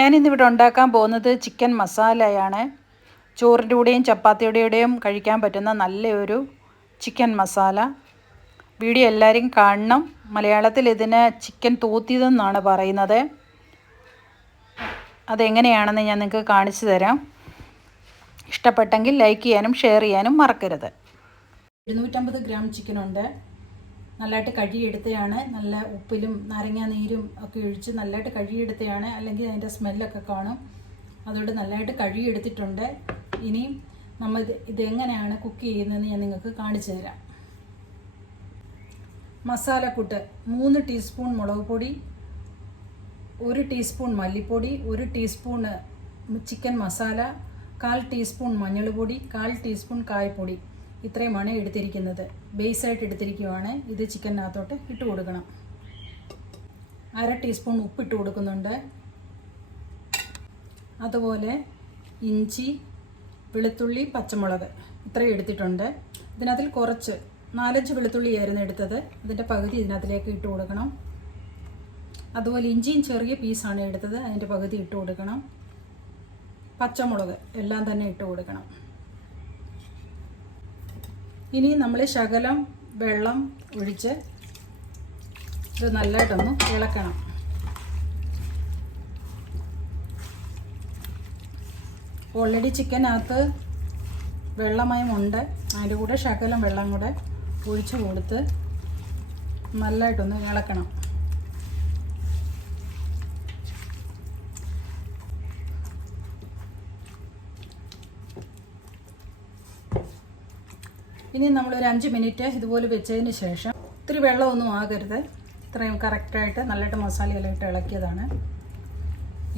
ഞാനിന്നിവിടെ ഉണ്ടാക്കാൻ പോകുന്നത് ചിക്കൻ മസാലയാണ്. ചോറിൻ്റെ കൂടെയും ചപ്പാത്തിയുടെയും കഴിക്കാൻ പറ്റുന്ന നല്ലൊരു ചിക്കൻ മസാല. വീഡിയോ എല്ലാവരും കാണണം. മലയാളത്തിൽ ഇതിന് ചിക്കൻ തൂത്തിയതെന്നാണ് പറയുന്നത്. അതെങ്ങനെയാണെന്ന് ഞാൻ നിങ്ങൾക്ക് കാണിച്ചു തരാം. ഇഷ്ടപ്പെട്ടെങ്കിൽ ലൈക്ക് ചെയ്യാനും ഷെയർ ചെയ്യാനും മറക്കരുത്. 250 ഗ്രാം ചിക്കനുണ്ട്. നല്ലതായിട്ട് കഴുകിയെടുത്തതാണ്. നല്ല ഉപ്പിലും നാരങ്ങാ നീരും ഒക്കെ ഒഴിച്ച് നല്ലതായിട്ട് കഴുകിയെടുത്തതാണ്. അല്ലെങ്കിൽ അതിൻ്റെ സ്മെല്ലൊക്കെ കാണും. അതുകൊണ്ട് നല്ലതായിട്ട് കഴുകിയെടുത്തിട്ടുണ്ട്. ഇനി നമ്മൾ ഇതെങ്ങനെയാണ് കുക്ക് ചെയ്യുന്നതെന്ന് ഞാൻ നിങ്ങൾക്ക് കാണിച്ചു തരാം. മസാലക്കൂട്ട്: 3 ടീസ്പൂൺ മുളക് പൊടി, 1 ടീസ്പൂൺ മല്ലിപ്പൊടി, 1 ടീസ്പൂൺ ചിക്കൻ മസാല, 1/4 ടീസ്പൂൺ മഞ്ഞൾപ്പൊടി, 1/4 ടീസ്പൂൺ കായപ്പൊടി. ഇത്രയുമാണ് എടുത്തിരിക്കുന്നത്. ബേസായിട്ട് എടുത്തിരിക്കുകയാണ്. ഇത് ചിക്കനകത്തോട്ട് ഇട്ട് കൊടുക്കണം. 1/2 ടീസ്പൂൺ ഉപ്പിട്ട് കൊടുക്കുന്നുണ്ട്. അതുപോലെ ഇഞ്ചി, വെളുത്തുള്ളി, പച്ചമുളക് ഇത്രയും എടുത്തിട്ടുണ്ട്. ഇതിനകത്തിൽ കുറച്ച് 4-5 വെളുത്തുള്ളിയായിരുന്നു എടുത്തത്. അതിൻ്റെ പകുതി ഇതിനകത്തിലേക്ക് ഇട്ട് കൊടുക്കണം. അതുപോലെ ഇഞ്ചിയും ചെറിയ പീസാണ് എടുത്തത്. അതിൻ്റെ പകുതി ഇട്ട് കൊടുക്കണം. പച്ചമുളക് എല്ലാം തന്നെ ഇട്ട് കൊടുക്കണം. ഇനി നമ്മൾ ശകലം വെള്ളം ഒഴിച്ച് ഇത് നല്ലതായിട്ടൊന്ന് ഇളക്കണം. ഓൾറെഡി ചിക്കനകത്ത് വെള്ളമയമുണ്ട്. അതിൻ്റെ കൂടെ ശകലം വെള്ളം കൂടെ ഒഴിച്ച് കൊടുത്ത് നല്ലതായിട്ടൊന്ന് ഇളക്കണം. ഇനി നമ്മളൊരു 5 മിനിറ്റ് ഇതുപോലെ വെച്ചതിന് ശേഷം, ഇത്തിരി വെള്ളമൊന്നും ആകരുത്, ഇത്രയും കറക്റ്റായിട്ട് നല്ലതായിട്ട് മസാലയെല്ലാം ഇട്ട് ഇളക്കിയതാണ്.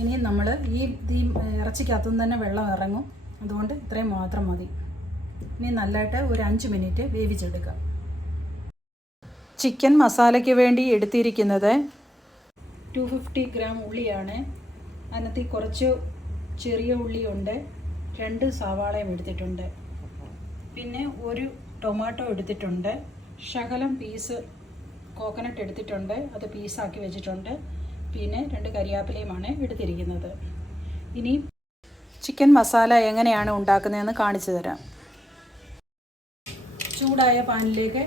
ഇനി നമ്മൾ ഈ ഇറച്ചിക്കകത്തുനിന്ന് തന്നെ വെള്ളം ഇറങ്ങും. അതുകൊണ്ട് ഇത്രയും മാത്രം മതി. ഇനി നല്ലതായിട്ട് ഒരു 5 മിനിറ്റ് വേവിച്ചെടുക്കാം. ചിക്കൻ മസാലയ്ക്ക് വേണ്ടി എടുത്തിരിക്കുന്നത് 250 ഗ്രാം ഉള്ളിയാണ്. അതിനകത്ത് കുറച്ച് ചെറിയ ഉള്ളിയുണ്ട്. 2 സവാളയും എടുത്തിട്ടുണ്ട്. പിന്നെ 1 ടൊമാറ്റോ എടുത്തിട്ടുണ്ട്. ശകലം പീസ് കോക്കനട്ട് എടുത്തിട്ടുണ്ട്. അത് പീസാക്കി വെച്ചിട്ടുണ്ട്. പിന്നെ 2 കരിയാപ്പിലയുമാണ് എടുത്തിരിക്കുന്നത്. ഇനി ചിക്കൻ മസാല എങ്ങനെയാണ് ഉണ്ടാക്കുന്നതെന്ന് കാണിച്ചു തരാം. ചൂടായ പാനിലേക്ക്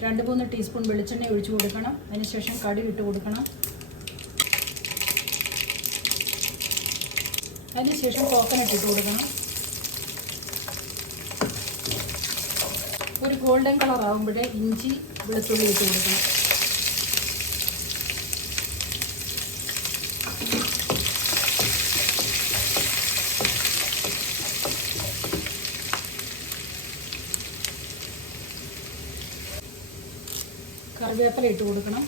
2-3 ടീസ്പൂൺ വെളിച്ചെണ്ണ ഒഴിച്ചു കൊടുക്കണം. അതിനുശേഷം കടുക് ഇട്ട് കൊടുക്കണം. അതിനുശേഷം കോക്കനട്ട് ഇട്ട് കൊടുക്കണം. ഒരു ഗോൾഡൻ കളർ ആകുമ്പോഴേ ഇഞ്ചി വെളുത്തുള്ളി ഇട്ട് കൊടുക്കണം. കറിവേപ്പില ഇട്ട് കൊടുക്കണം.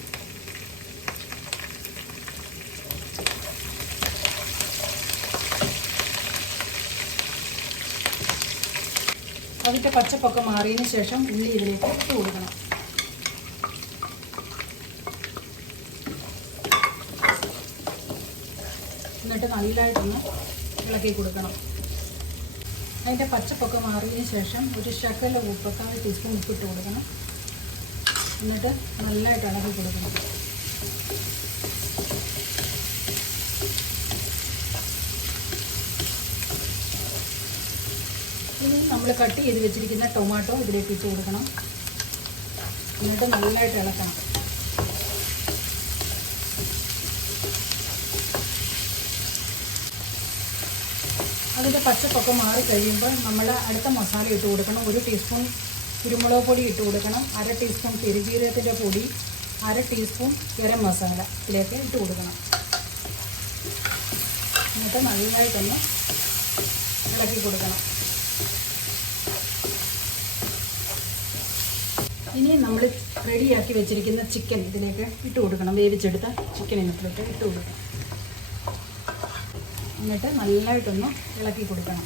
അതിൻ്റെ പച്ചപ്പൊക്കെ മാറിയതിന് ശേഷം ഉള്ളി ഇതിലേക്ക് ഇട്ട് കൊടുക്കണം. എന്നിട്ട് നല്ലതായിട്ടൊന്ന് ഇളക്കി കൊടുക്കണം. അതിൻ്റെ പച്ചപ്പൊക്കെ മാറിയതിന് ശേഷം ഒരു ശകല ഉപ്പ്, 1/4 ടീസ്പൂൺ ഉപ്പിട്ട് കൊടുക്കണം. എന്നിട്ട് നല്ലതായിട്ട് ഇളക്കി കൊടുക്കണം. ഇനി നമ്മൾ കട്ട് ചെയ്ത് വെച്ചിരിക്കുന്ന ടൊമാറ്റോ ഇതിലേക്ക് ഇട്ട് കൊടുക്കണം. എന്നിട്ട് നല്ലതായിട്ട് ഇളക്കണം. അതിൻ്റെ പച്ചപ്പൊക്കെ മാറി കഴിയുമ്പോൾ നമ്മൾ അടുത്ത മസാല ഇട്ട് കൊടുക്കണം. 1 ടീസ്പൂൺ കുരുമുളക് പൊടി ഇട്ട് കൊടുക്കണം. 1/2 ടീസ്പൂൺ പെരുംജീരകത്തിൻ്റെ പൊടി, 1/2 ടീസ്പൂൺ ഗരം മസാല ഇതിലേക്ക് ഇട്ട് കൊടുക്കണം. എന്നിട്ട് നല്ലതായിട്ടൊന്ന് ഇളക്കി കൊടുക്കണം. ഇനി നമ്മൾ റെഡിയാക്കി വെച്ചിരിക്കുന്ന ചിക്കൻ ഇതിലേക്ക് ഇട്ട് കൊടുക്കണം. വേവിച്ചെടുത്ത ചിക്കൻ ഇതിനകത്തോട്ട് ഇട്ട് കൊടുക്കണം. എന്നിട്ട് നല്ലതായിട്ടൊന്ന് ഇളക്കി കൊടുക്കണം.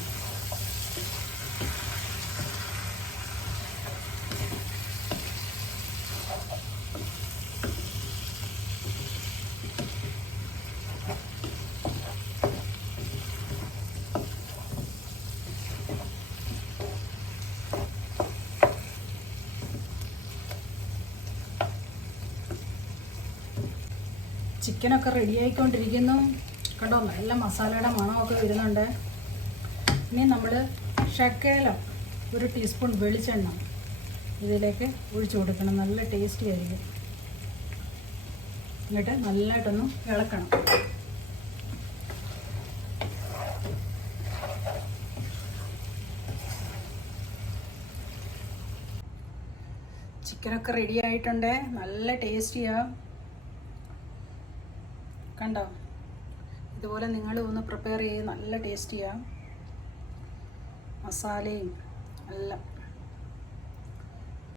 ചിക്കനൊക്കെ റെഡിയായിക്കൊണ്ടിരിക്കുന്നു. കണ്ടോ, നല്ല മസാലയുടെ മണമൊക്കെ വരുന്നുണ്ട്. ഇനി നമ്മൾ ശകലം 1 ടീസ്പൂൺ വെളിച്ചെണ്ണ ഇതിലേക്ക് ഒഴിച്ചു കൊടുക്കണം. നല്ല ടേസ്റ്റി ആയിരിക്കും. എന്നിട്ട് നല്ലതായിട്ടൊന്ന് ഇളക്കണം. ചിക്കനൊക്കെ റെഡി ആയിട്ടുണ്ട്. നല്ല ടേസ്റ്റിയാണ്. കണ്ടോ, ഇതുപോലെ നിങ്ങൾ ഒന്ന് പ്രിപ്പയർ ചെയ്ത് നല്ല ടേസ്റ്റിയാണ്. മസാലയും എല്ലാം